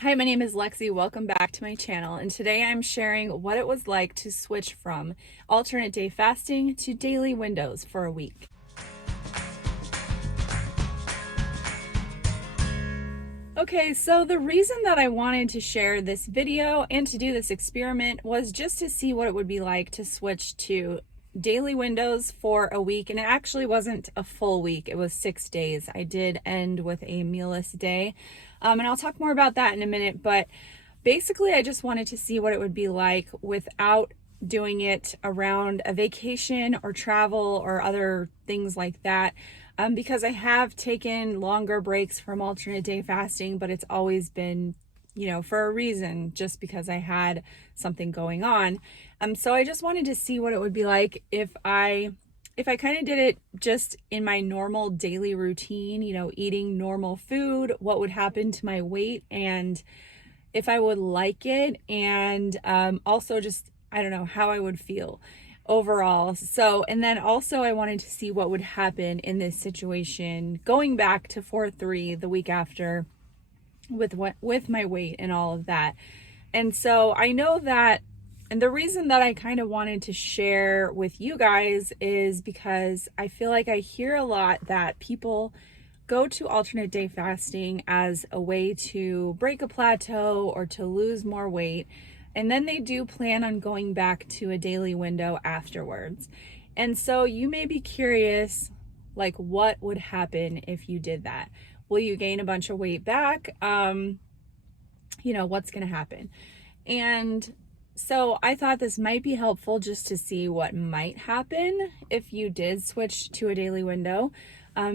Hi, my name is Lexi. Welcome back to my channel. And today I'm sharing what it was like to switch from alternate day fasting to daily windows for a week. Okay, so the reason that I wanted to share this video and to do this experiment was just to see what it would be like to switch to daily windows for a week. And it actually wasn't a full week, it was 6 days. I did end with a mealless day. And I'll talk more about that in a minute, but basically I just wanted to see what it would be like without doing it around a vacation or travel or other things like that. Because I have taken longer breaks from alternate day fasting, but it's always been, for a reason, just because I had something going on. So I just wanted to see what it would be like if I kind of did it just in my normal daily routine, eating normal food, what would happen to my weight and if I would like it, and also just, I don't know, how I would feel overall. So, and then also I wanted to see what would happen in this situation going back to 4-3 the week after with my weight and all of that. And so I know that, and the reason that I kind of wanted to share with you guys is because I feel like I hear a lot that people go to alternate day fasting as a way to break a plateau or to lose more weight. And then they do plan on going back to a daily window afterwards. And so you may be curious, like, what would happen if you did that? Will you gain a bunch of weight back? What's going to happen? And so I thought this might be helpful just to see what might happen if you did switch to a daily window.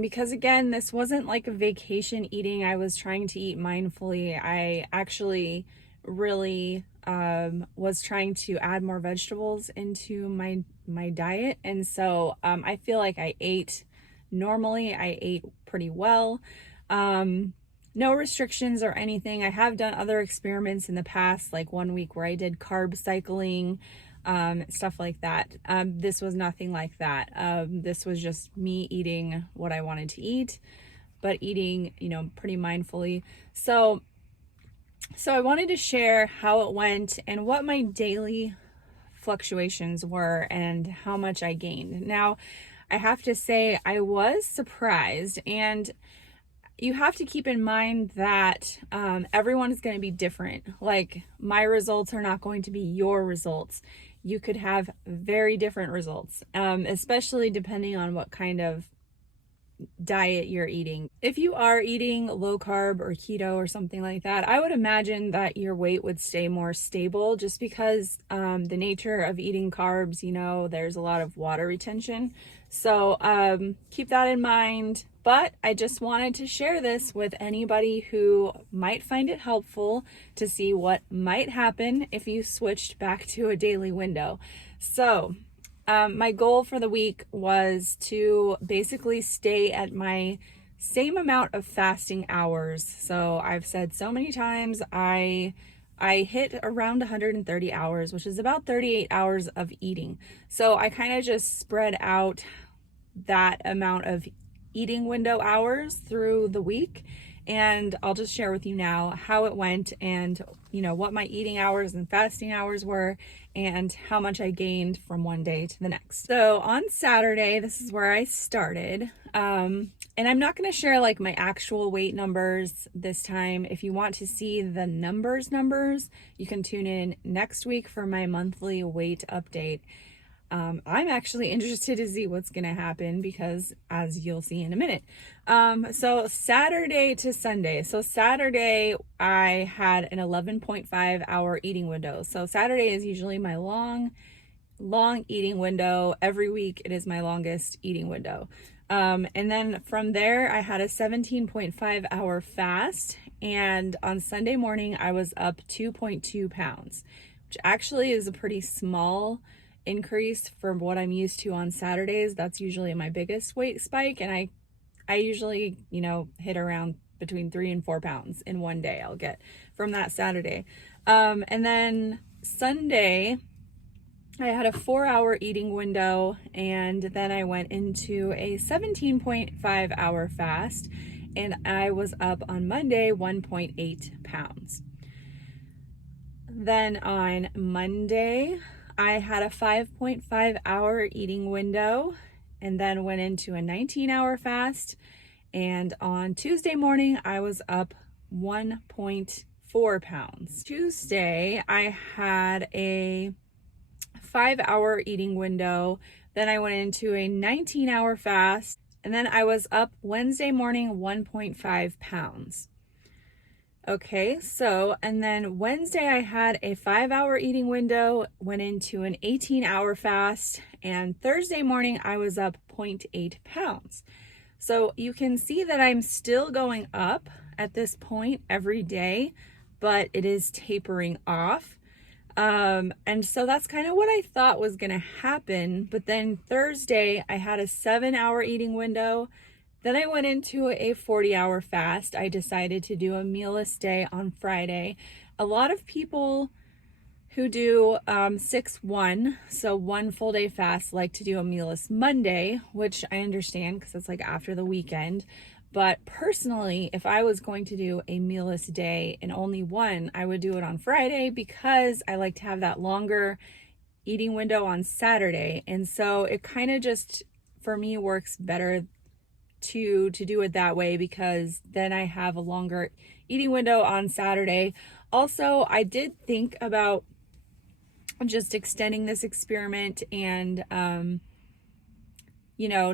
Because again, this wasn't like a vacation eating. I was trying to eat mindfully. I actually really was trying to add more vegetables into my diet. And so I feel like I ate normally. I ate pretty well. No restrictions or anything. I have done other experiments in the past, like one week where I did carb cycling, stuff like that. This was nothing like that. This was just me eating what I wanted to eat, but eating, pretty mindfully. So I wanted to share how it went and what my daily fluctuations were and how much I gained. Now, I have to say I was surprised, and you have to keep in mind that everyone is going to be different. Like, my results are not going to be your results. You could have very different results, especially depending on what kind of diet you're eating. If you are eating low carb or keto or something like that, I would imagine that your weight would stay more stable just because the nature of eating carbs, there's a lot of water retention. So keep that in mind. But I just wanted to share this with anybody who might find it helpful to see what might happen if you switched back to a daily window. So my goal for the week was to basically stay at my same amount of fasting hours. So I've said so many times I hit around 130 hours, which is about 38 hours of eating. So I kind of just spread out that amount of eating window hours through the week, and I'll just share with you now how it went and what my eating hours and fasting hours were and how much I gained from one day to the next. So on Saturday, this is where I started, and I'm not going to share like my actual weight numbers this time. If you want to see the numbers, you can tune in next week for my monthly weight update. I'm actually interested to see what's going to happen because, as you'll see in a minute. So Saturday to Sunday. So Saturday, I had an 11.5 hour eating window. So Saturday is usually my long eating window. Every week it is my longest eating window. And then from there, I had a 17.5 hour fast. And on Sunday morning, I was up 2.2 pounds, which actually is a pretty small increase from what I'm used to on Saturdays. That's usually my biggest weight spike, and I usually hit around between 3 and 4 pounds in one day I'll get from that Saturday. And then Sunday I had a 4-hour eating window, and then I went into a 17.5 hour fast, and I was up on Monday 1.8 pounds. Then on Monday, I had a 5.5 hour eating window and then went into a 19-hour fast. And on Tuesday morning, I was up 1.4 pounds. Tuesday, I had a 5-hour eating window. Then I went into a 19-hour fast. And then I was up Wednesday morning 1.5 pounds. Okay, so, and then Wednesday I had a 5-hour eating window, went into an 18-hour fast, and Thursday morning I was up 0.8 pounds. So you can see that I'm still going up at this point every day, but it is tapering off. And so that's kind of what I thought was going to happen. But then Thursday I had a 7-hour eating window. Then I went into a 40-hour fast. I decided to do a mealless day on Friday. A lot of people who do 6-1, so one full day fast, like to do a mealless Monday, which I understand because it's like after the weekend. But personally, if I was going to do a mealless day and only one, I would do it on Friday because I like to have that longer eating window on Saturday. And so it kind of just, for me, works better to do it that way because then I have a longer eating window on Saturday. Also, I did think about just extending this experiment and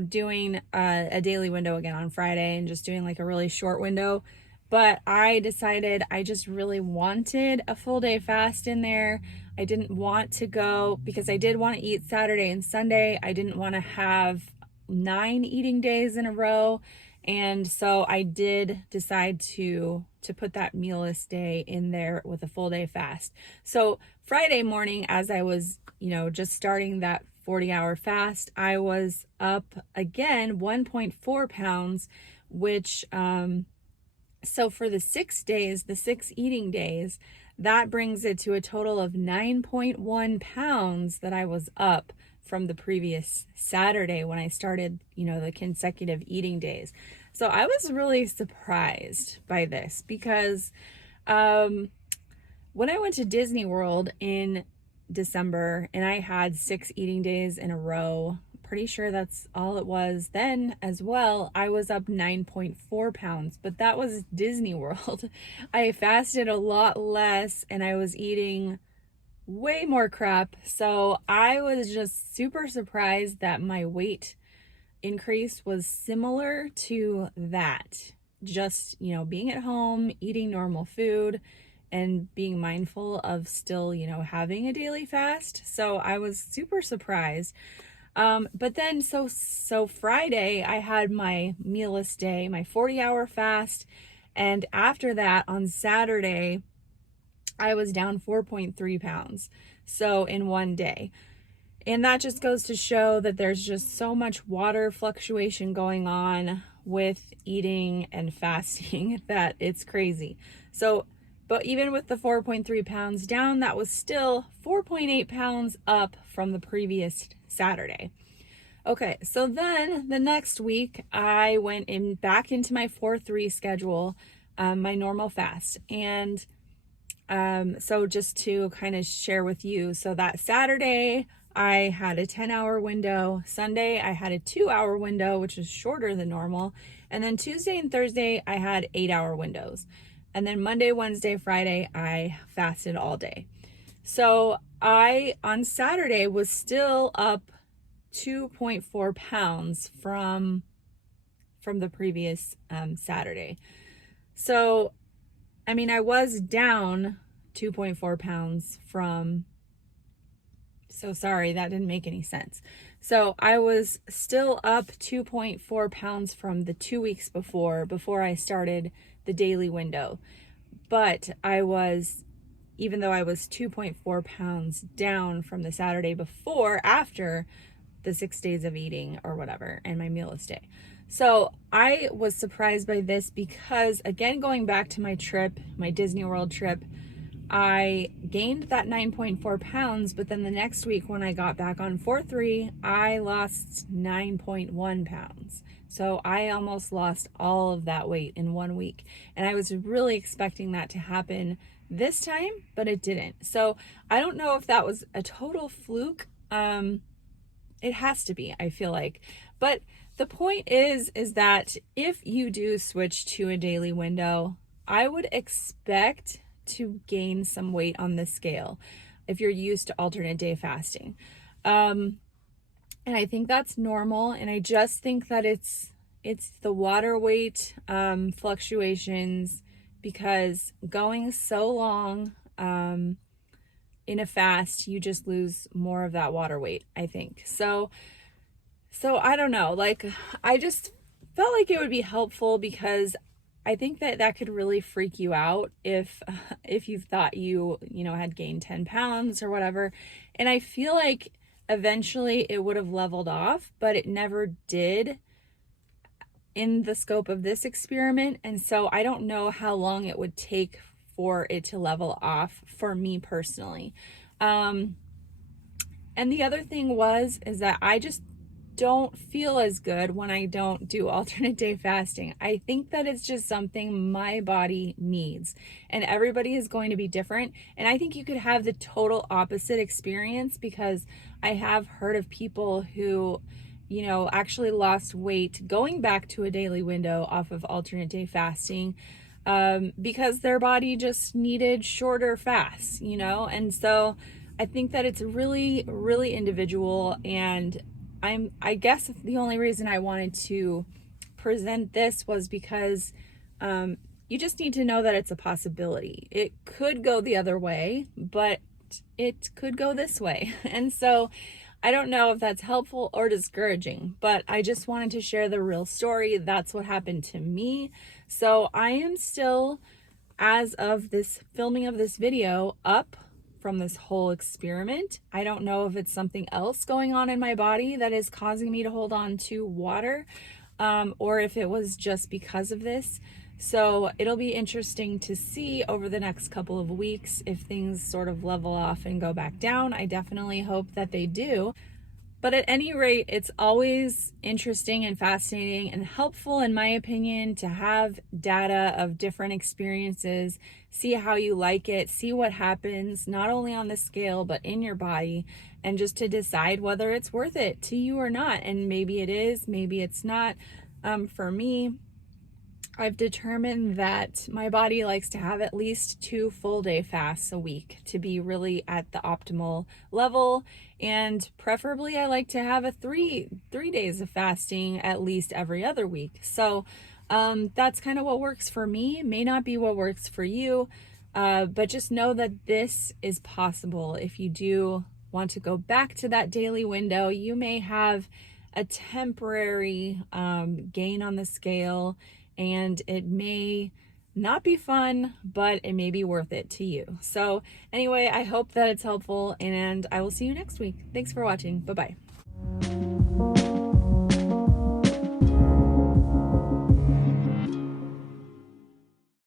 doing a daily window again on Friday and just doing like a really short window. But I decided I just really wanted a full day fast in there. I didn't want to go because I did want to eat Saturday and Sunday. I didn't want to have 9 eating days in a row. And so I did decide to put that mealless day in there with a full day fast. So Friday morning, as I was, just starting that 40-hour fast, I was up again 1.4 pounds, which, so for the 6 days, the 6 eating days, that brings it to a total of 9.1 pounds that I was up from the previous Saturday when I started, the consecutive eating days. So I was really surprised by this because when I went to Disney World in December and I had 6 eating days in a row, pretty sure that's all it was then as well, I was up 9.4 pounds, but that was Disney World. I fasted a lot less and I was eating way more crap. So I was just super surprised that my weight increase was similar to that. Just, being at home, eating normal food, and being mindful of still, having a daily fast. So I was super surprised. But then, so Friday, I had my mealless day, my 40-hour fast. And after that, on Saturday, I was down 4.3 pounds. So in one day. And that just goes to show that there's just so much water fluctuation going on with eating and fasting that it's crazy. So, but even with the 4.3 pounds down, that was still 4.8 pounds up from the previous Saturday. Okay, so then the next week I went back into my 4-3 schedule, my normal fast. And so just to kind of share with you, so that Saturday I had a 10-hour window. Sunday I had a 2-hour window, which is shorter than normal. And then Tuesday and Thursday I had 8-hour windows. And then Monday, Wednesday, Friday I fasted all day. So I, on Saturday, was still up 2.4 pounds from the previous Saturday. So, I mean, I was down 2.4 pounds from, so sorry, that didn't make any sense. So I was still up 2.4 pounds from the 2 weeks before I started the daily window. But I was, even though I was 2.4 pounds down from the Saturday before, after the 6 days of eating or whatever, and my mealless day. So I was surprised by this because, again, going back to my trip, my Disney World trip, I gained that 9.4 pounds, but then the next week when I got back on 4-3, I lost 9.1 pounds. So I almost lost all of that weight in 1 week. And I was really expecting that to happen this time, but it didn't. So I don't know if that was a total fluke. It has to be, I feel like. But the point is that if you do switch to a daily window, I would expect to gain some weight on the scale if you're used to alternate day fasting. And I think that's normal. And I just think that it's the water weight fluctuations, because going so long in a fast, you just lose more of that water weight, I think. So I don't know, like, I just felt like it would be helpful, because I think that could really freak you out if you thought you had gained 10 pounds or whatever. And I feel like eventually it would have leveled off, but it never did in the scope of this experiment. And so I don't know how long it would take for it to level off for me personally. And the other thing is that I just don't feel as good when I don't do alternate day fasting. I think that it's just something my body needs, and everybody is going to be different. And I think you could have the total opposite experience, because I have heard of people who, actually lost weight going back to a daily window off of alternate day fasting, because their body just needed shorter fasts, and so I think that it's really, really individual. And I guess the only reason I wanted to present this was because you just need to know that it's a possibility. It could go the other way, but it could go this way. And so I don't know if that's helpful or discouraging, but I just wanted to share the real story. That's what happened to me. So I am still, as of this filming of this video, up from this whole experiment. I don't know if it's something else going on in my body that is causing me to hold on to water, or if it was just because of this. So it'll be interesting to see over the next couple of weeks if things sort of level off and go back down. I definitely hope that they do. But at any rate, it's always interesting and fascinating and helpful, in my opinion, to have data of different experiences, see how you like it, see what happens, not only on the scale, but in your body, and just to decide whether it's worth it to you or not. And maybe it is, maybe it's not. For me, I've determined that my body likes to have at least 2 full day fasts a week to be really at the optimal level. And preferably I like to have a three days of fasting at least every other week. So that's kind of what works for me. May not be what works for you, but just know that this is possible. If you do want to go back to that daily window, you may have a temporary gain on the scale, and it may not be fun, but it may be worth it to you. So anyway, I hope that it's helpful, and I will see you next week. Thanks for watching. Bye-bye.